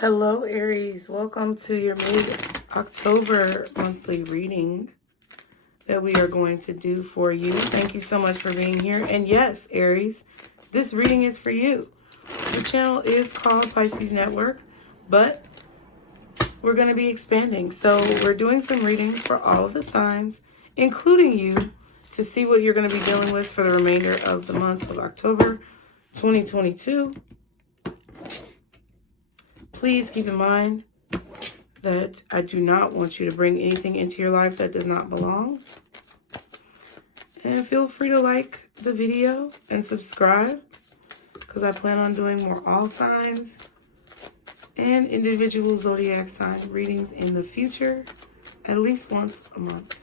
Hello, Aries. Welcome to your mid-October monthly reading that we are going to do for you. Thank you so much for being here. And yes, Aries, this reading is for you. The channel is called Pisces Network, but we're going to be expanding. So we're doing some readings for all of the signs, including you, to see what you're going to be dealing with for the remainder of the month of October 2022. Please keep in mind that I do not want you to bring anything into your life that does not belong. And feel free to like the video and subscribe, because I plan on doing more all signs and individual zodiac sign readings in the future, at least once a month.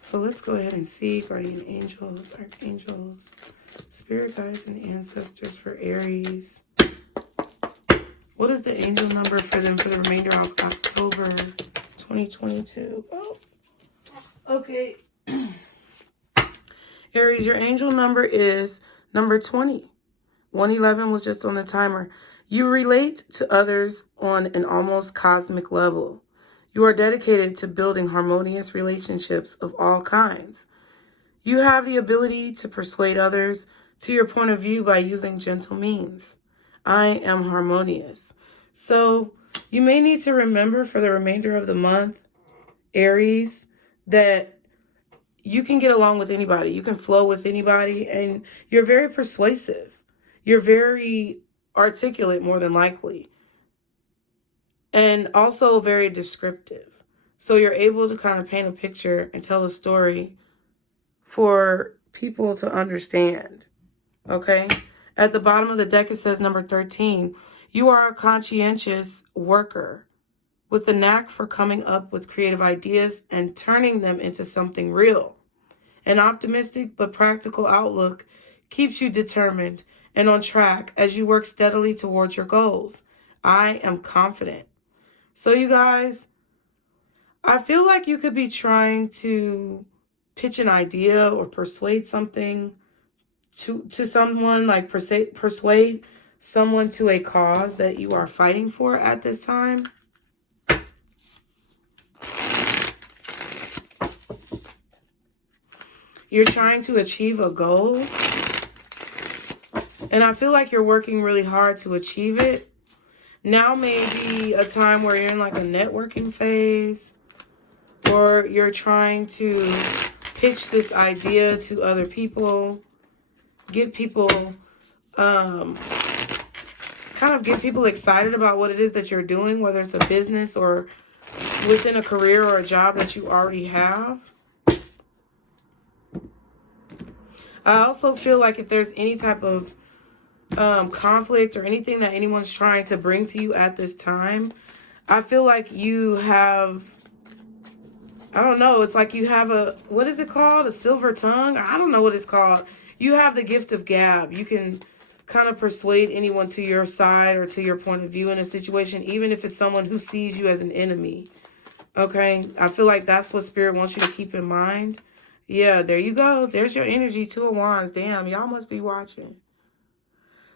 So let's go ahead and see guardian angels, archangels, spirit guides, and ancestors for Aries. What is the angel number for them for the remainder of October 2022? Oh, okay. Aries, your angel number is number 20. 111 was just on the timer. You relate to others on an almost cosmic level. You are dedicated to building harmonious relationships of all kinds. You have the ability to persuade others to your point of view by using gentle means. I am harmonious. So you may need to remember for the remainder of the month, Aries, that you can get along with anybody. You can flow with anybody, and you're very persuasive. You're very articulate, more than likely, and also very descriptive. So you're able to kind of paint a picture and tell a story for people to understand. Okay? At the bottom of the deck, it says number 13. You are a conscientious worker with the knack for coming up with creative ideas and turning them into something real. An optimistic but practical outlook keeps you determined and on track as you work steadily towards your goals. I am confident. So you guys, I feel like you could be trying to pitch an idea or persuade something to someone, like persuade someone to a cause that you are fighting for at this time. You're trying to achieve a goal, and I feel like you're working really hard to achieve it. Now may be a time where you're in like a networking phase, or you're trying to pitch this idea to other people, get people kind of get people excited about what it is that you're doing, whether it's a business or within a career or a job that you already have. I also feel like if there's any type of conflict or anything that anyone's trying to bring to you at this time, I feel like you have, I don't know, it's like you have a, what is it called? A silver tongue? I don't know what it's called. You have the gift of gab. You can kind of persuade anyone to your side or to your point of view in a situation, even if it's someone who sees you as an enemy. Okay? I feel like that's what Spirit wants you to keep in mind. Yeah, there you go. There's your energy. 2 of Wands. Damn, y'all must be watching.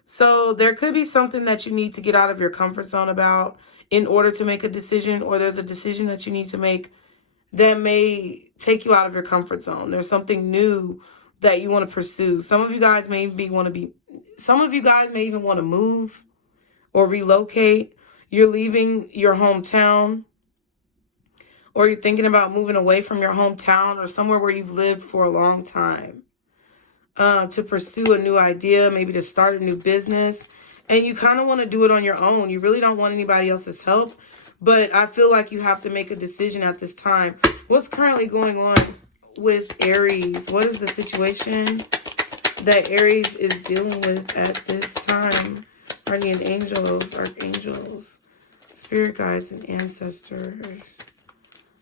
So there could be something that you need to get out of your comfort zone about in order to make a decision, or there's a decision that you need to make that may take you out of your comfort zone. There's something new that you want to pursue. Some of you guys may even want to move or relocate. You're leaving your hometown, or you're thinking about moving away from your hometown or somewhere where you've lived for a long time, to pursue a new idea, maybe to start a new business. And you kind of want to do it on your own. You really don't want anybody else's help. But I feel like you have to make a decision at this time. What's currently going on with Aries? What is the situation that Aries is dealing with at this time? Guardian angels, archangels, spirit guides, and ancestors.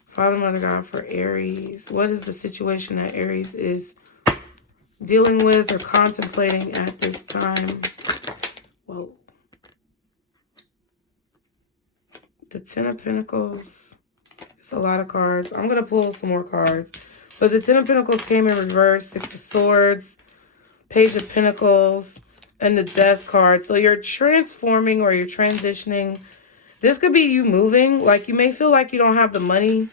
Father, Mother, God, for Aries. What is the situation that Aries is dealing with or contemplating at this time? Whoa. The 10 of Pentacles. It's a lot of cards. I'm going to pull some more cards. But the 10 of Pentacles came in reverse. 6 of Swords. Page of Pentacles. and the Death card. So you're transforming or you're transitioning. This could be you moving. Like, you may feel like you don't have the money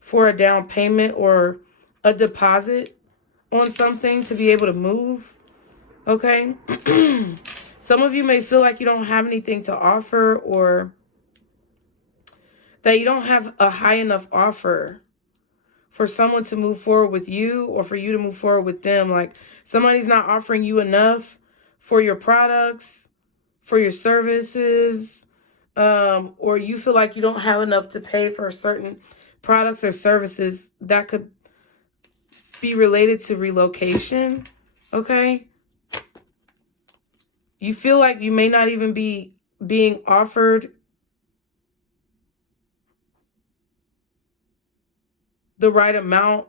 for a down payment or a deposit on something to be able to move. Okay. Some of you may feel like you don't have anything to offer, or that you don't have a high enough offer for someone to move forward with you, or for you to move forward with them. Like, somebody's not offering you enough for your products, for your services, or you feel like you don't have enough to pay for certain products or services. That could be related to relocation. Okay. You feel like you may not even be being offered the right amount.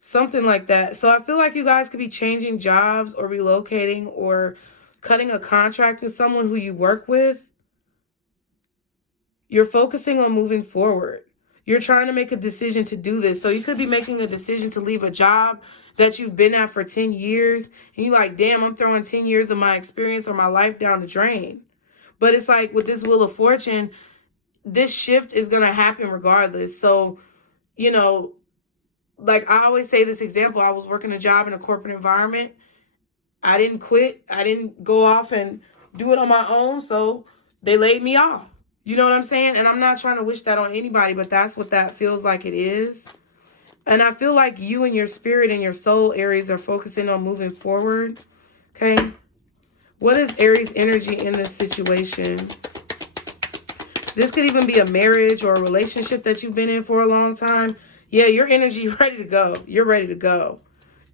Something like that. So I feel like you guys could be changing jobs or relocating or cutting a contract with someone who you work with. You're focusing on moving forward. You're trying to make a decision to do this. So you could be making a decision to leave a job that you've been at for 10 years. And you're like, damn, I'm throwing 10 years of my experience or my life down the drain. But it's like, with this Wheel of Fortune, this shift is going to happen regardless. So, you know, like I always say this example, I was working a job in a corporate environment. I didn't quit. I didn't go off and do it on my own. So they laid me off. You know what I'm saying? And I'm not trying to wish that on anybody, but that's what that feels like it is. And I feel like you and your spirit and your soul, Aries, are focusing on moving forward. Okay. What is Aries energy in this situation? This could even be a marriage or a relationship that you've been in for a long time. Yeah, your energy, you're ready to go. You're ready to go.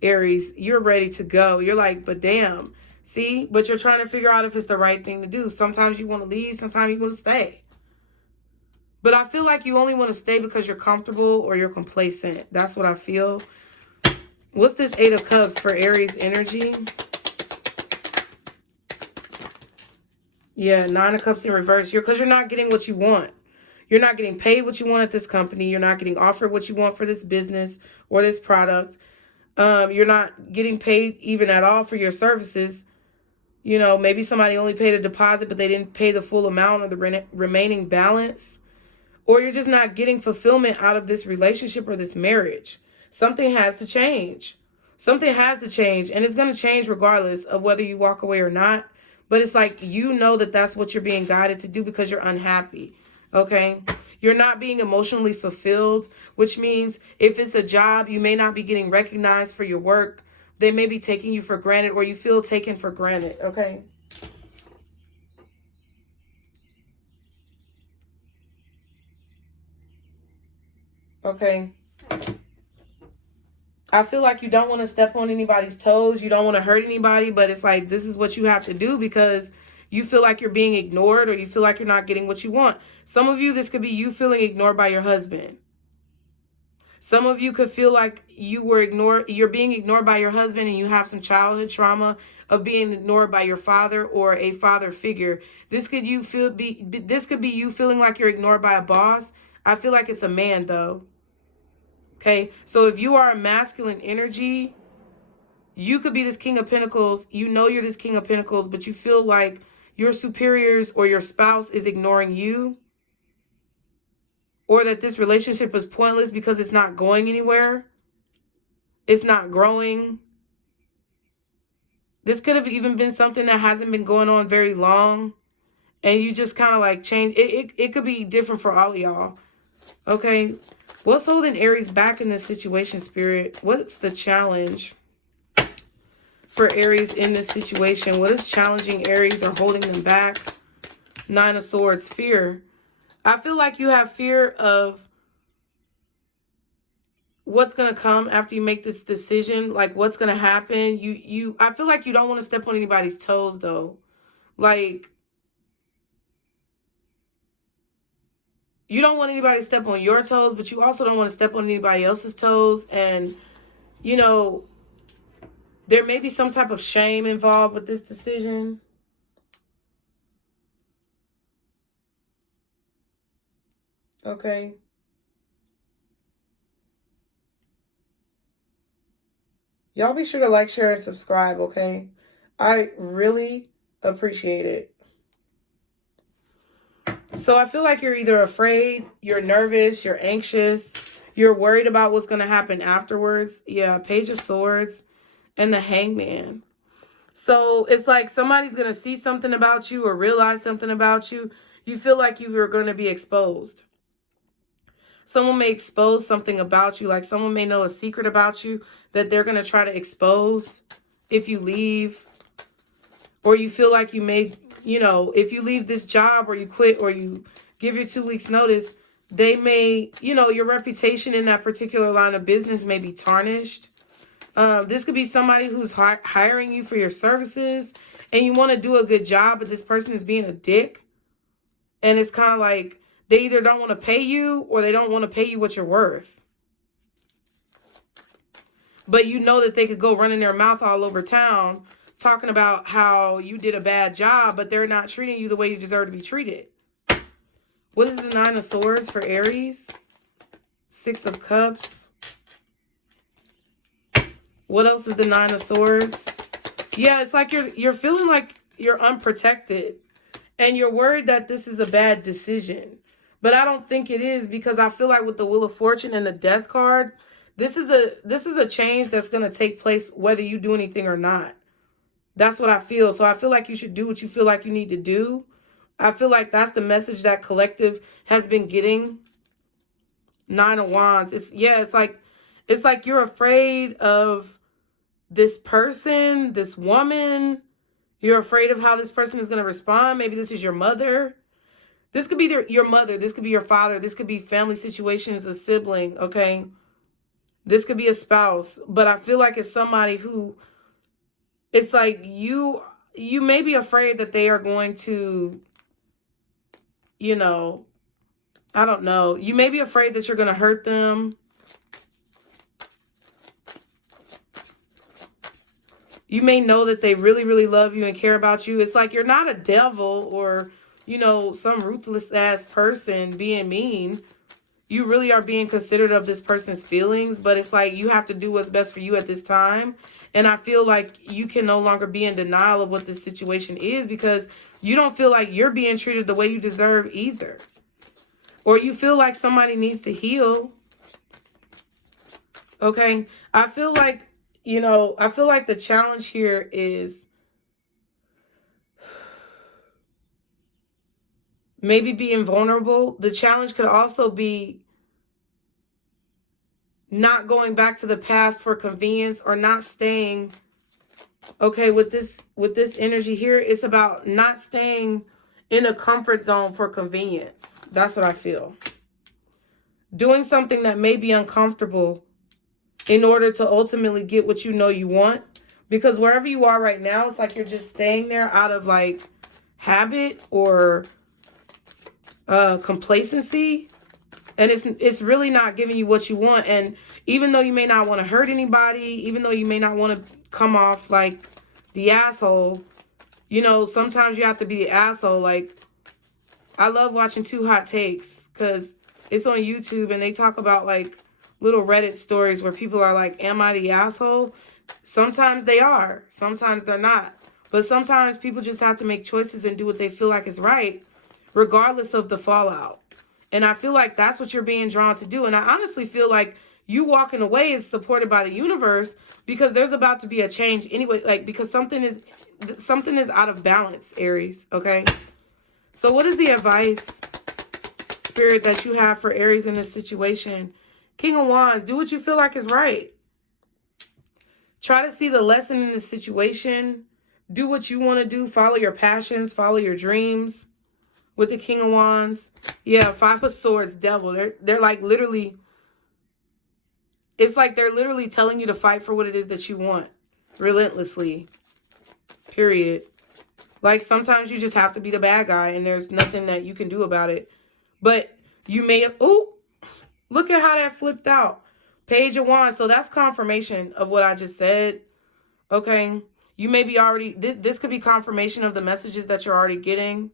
Aries, you're ready to go. You're like, but damn. See? But you're trying to figure out if it's the right thing to do. Sometimes you want to leave. Sometimes you want to stay. But I feel like you only want to stay because you're comfortable or you're complacent. That's what I feel. What's this Eight of Cups for Aries energy? Yeah, Nine of Cups in reverse. Because you're not getting what you want. You're not getting paid what you want at this company. You're not getting offered what you want for this business or this product. You're not getting paid even at all for your services. You know, maybe somebody only paid a deposit, but they didn't pay the full amount of the remaining balance. Or you're just not getting fulfillment out of this relationship or this marriage. Something has to change. Something has to change. And it's going to change regardless of whether you walk away or not. But it's like, you know that that's what you're being guided to do because you're unhappy. Okay? You're not being emotionally fulfilled, which means if it's a job, you may not be getting recognized for your work. They may be taking you for granted, or you feel taken for granted. Okay? Okay. I feel like you don't want to step on anybody's toes. You don't want to hurt anybody, but it's like, this is what you have to do because you feel like you're being ignored, or you feel like you're not getting what you want. Some of you, this could be you feeling ignored by your husband. Some of you could feel like you're being ignored by your husband, and you have some childhood trauma of being ignored by your father or a father figure. This could be you feeling like you're ignored by a boss. I feel like it's a man though. Okay, so if you are a masculine energy, you could be this King of Pentacles. You know you're this King of Pentacles, but you feel like your superiors or your spouse is ignoring you, or that this relationship is pointless because it's not going anywhere. It's not growing. This could have even been something that hasn't been going on very long, and you just kind of like change. It could be different for all of y'all. Okay, what's holding Aries back in this situation, Spirit? What's the challenge for Aries in this situation? What is challenging Aries or holding them back? Nine of Swords, fear. I feel like you have fear of what's going to come after you make this decision. Like, what's going to happen. I feel like you don't want to step on anybody's toes though. Like, you don't want anybody to step on your toes, but you also don't want to step on anybody else's toes. And, you know, there may be some type of shame involved with this decision. Okay. Y'all be sure to like, share, and subscribe, okay? I really appreciate it. So I feel like you're either afraid, you're nervous, you're anxious, you're worried about what's going to happen afterwards. Yeah, Page of Swords and the Hangman. So it's like somebody's going to see something about you or realize something about you. You feel like you are going to be exposed. Someone may expose something about you, like someone may know a secret about you that they're going to try to expose if you leave. Or you feel like you may, you know, if you leave this job or you quit or you give your 2 weeks notice, they may, you know, your reputation in that particular line of business may be tarnished. This could be somebody who's hiring you for your services and you want to do a good job, but this person is being a dick. And it's kind of like they either don't want to pay you or they don't want to pay you what you're worth. But you know that they could go running their mouth all over town talking about how you did a bad job, but they're not treating you the way you deserve to be treated. What is the Nine of Swords for Aries? Six of Cups. What else is the Nine of Swords? Yeah, it's like you're feeling like you're unprotected. And you're worried that this is a bad decision. But I don't think it is, because I feel like with the Wheel of Fortune and the Death card, this is a change that's going to take place whether you do anything or not. That's what I feel. So I feel like you should do what you feel like you need to do. I feel like that's the message that collective has been getting. Nine of Wands. It's like you're afraid of this person, this woman. You're afraid of how this person is going to respond. Maybe this is your mother. This could be your mother. This could be your father. This could be family situations, a sibling, okay? This could be a spouse. But I feel like it's somebody who, it's like you may be afraid that they are going to, you know, I don't know. You may be afraid that you're going to hurt them. You may know that they really, really love you and care about you. It's like you're not a devil or, you know, some ruthless ass person being mean. You really are being considerate of this person's feelings, but it's like you have to do what's best for you at this time. And I feel like you can no longer be in denial of what this situation is, because you don't feel like you're being treated the way you deserve either. Or you feel like somebody needs to heal. Okay? I feel like, you know, I feel like the challenge here is maybe being vulnerable. The challenge could also be not going back to the past for convenience, or not staying, okay, with this energy here. It's about not staying in a comfort zone for convenience. That's what I feel. Doing something that may be uncomfortable in order to ultimately get what you know you want. Because wherever you are right now, it's like you're just staying there out of like habit or complacency. And it's really not giving you what you want. And even though you may not want to hurt anybody, even though you may not want to come off like the asshole, you know, sometimes you have to be the asshole. Like, I love watching Too Hot Takes because it's on YouTube and they talk about like little Reddit stories where people are like, am I the asshole? Sometimes they are. Sometimes they're not. But sometimes people just have to make choices and do what they feel like is right, regardless of the fallout. And I feel like that's what you're being drawn to do. And I honestly feel like you walking away is supported by the universe, because there's about to be a change anyway. Like, because something is out of balance, Aries. Okay. So what is the advice, Spirit, that you have for Aries in this situation? King of Wands, do what you feel like is right. Try to see the lesson in this situation. Do what you want to do. Follow your passions. Follow your dreams. With the King of Wands. Yeah, Five of Swords, Devil. They're like literally, it's like they're literally telling you to fight for what it is that you want. Relentlessly. Period. Like, sometimes you just have to be the bad guy and there's nothing that you can do about it. But you may have, oh, look at how that flipped out. Page of Wands. So that's confirmation of what I just said. Okay. You may be already, this could be confirmation of the messages that you're already getting.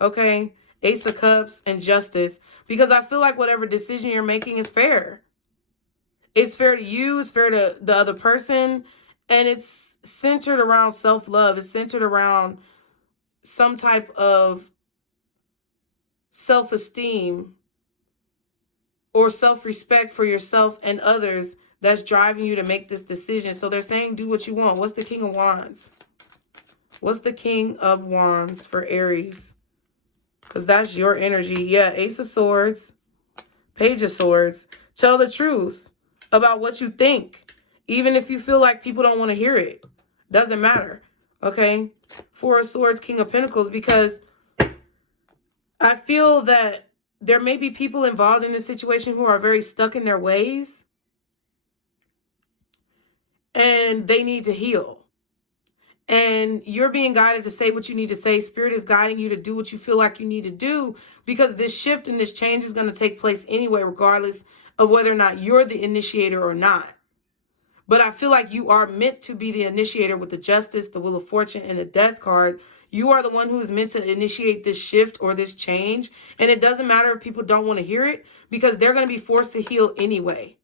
Okay. Ace of Cups and Justice. Because I feel like whatever decision you're making is fair. It's fair to you. It's fair to the other person. And it's centered around self-love. It's centered around some type of self-esteem or self-respect for yourself and others that's driving you to make this decision. So they're saying do what you want. What's the King of Wands? What's the King of Wands for Aries? Because that's your energy. Yeah, Ace of Swords, Page of Swords. Tell the truth about what you think. Even if you feel like people don't want to hear it. Doesn't matter. Okay? Four of Swords, King of Pentacles. Because I feel that there may be people involved in this situation who are very stuck in their ways. And they need to heal. And you're being guided to say what you need to say. Spirit is guiding you to do what you feel like you need to do, because this shift and this change is going to take place anyway, regardless of whether or not you're the initiator or not. But I feel like you are meant to be the initiator with the Justice, the Wheel of Fortune, and the Death card. You are the one who is meant to initiate this shift or this change. And it doesn't matter if people don't want to hear it, because they're going to be forced to heal anyway.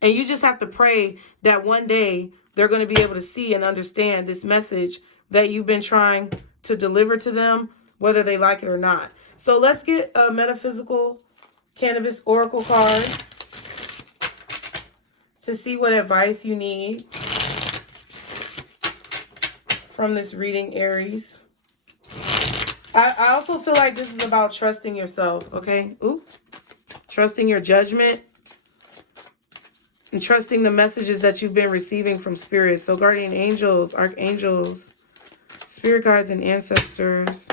And you just have to pray that one day they're going to be able to see and understand this message that you've been trying to deliver to them, whether they like it or not. So let's get a metaphysical cannabis oracle card to see what advice you need from this reading, Aries. I also feel like this is about trusting yourself, okay? Ooh. Trusting your judgment. And trusting the messages that you've been receiving from Spirit. So guardian angels, archangels, spirit guides, and ancestors.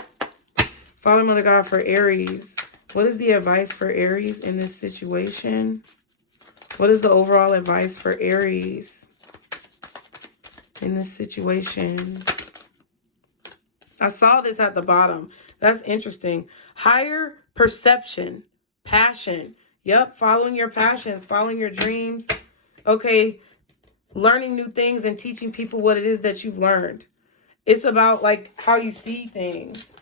Father, Mother God, for Aries. What is the advice for Aries in this situation? What is the overall advice for Aries in this situation? I saw this at the bottom. That's interesting. Higher perception, passion. Yep, following your passions, following your dreams. Okay, learning new things and teaching people what it is that you've learned. It's about like how you see things,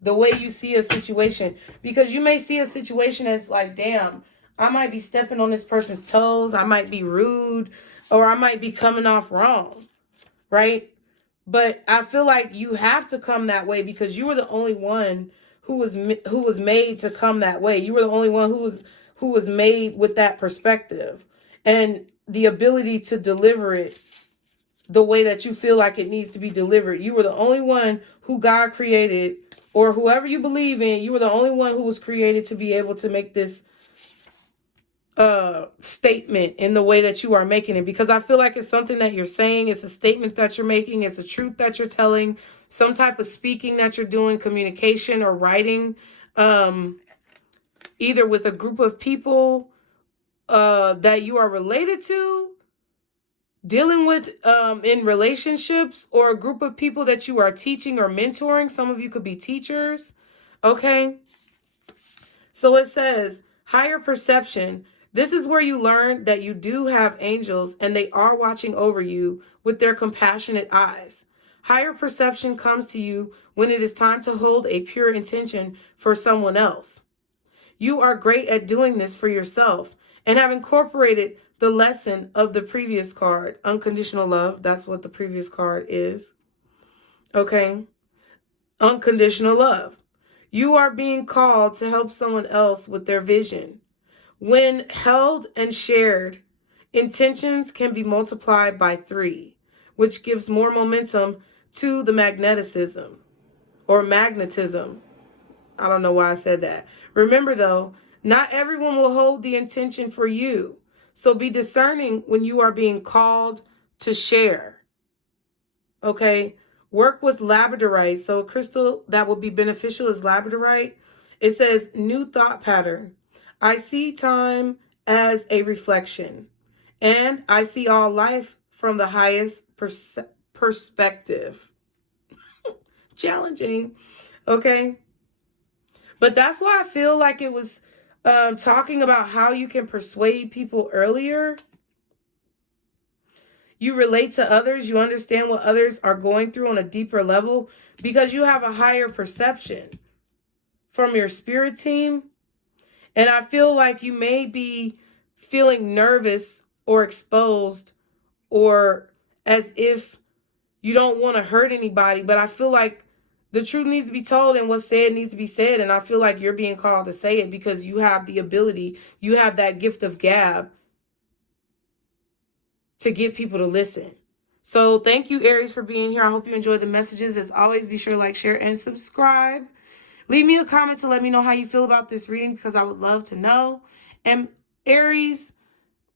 the way you see a situation. Because you may see a situation as like, damn, I might be stepping on this person's toes. I might be rude, or I might be coming off wrong, right? But I feel like you have to come that way because you were the only one who was made to come that way. You were the only one who was made with that perspective and the ability to deliver it the way that you feel like it needs to be delivered. You were the only one who God created, or whoever you believe in, you were the only one who was created to be able to make this statement in the way that you are making it. Because I feel like it's something that you're saying. It's a statement that you're making. It's a truth that you're telling. Some type of speaking that you're doing, communication or writing, either with a group of people that you are related to, dealing with in relationships, or a group of people that you are teaching or mentoring. Some of you could be teachers. Okay. So it says higher perception. This is where you learn that you do have angels and they are watching over you with their compassionate eyes. Higher perception comes to you when it is time to hold a pure intention for someone else. You are great at doing this for yourself and have incorporated the lesson of the previous card, unconditional love. That's what the previous card is. Okay. Unconditional love. You are being called to help someone else with their vision. When held and shared, intentions can be multiplied by 3, which gives more momentum to the magnetism or magnetism. I don't know why I said that. Remember though, not everyone will hold the intention for you. So be discerning when you are being called to share. Okay. Work with labradorite. So a crystal that will be beneficial is labradorite. It says new thought pattern. I see time as a reflection, and I see all life from the highest perspective. Challenging. Okay. But that's why I feel like it was talking about how you can persuade people earlier. You relate to others. You understand what others are going through on a deeper level because you have a higher perception from your spirit team. And I feel like you may be feeling nervous or exposed or as if you don't want to hurt anybody. But I feel like the truth needs to be told and what's said needs to be said. And I feel like you're being called to say it because you have the ability, you have that gift of gab to get people to listen. So thank you, Aries, for being here. I hope you enjoyed the messages. As always, be sure to like, share, and subscribe. Leave me a comment to let me know how you feel about this reading because I would love to know. And Aries,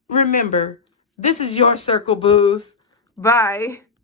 remember, this is your circle, booze. Bye.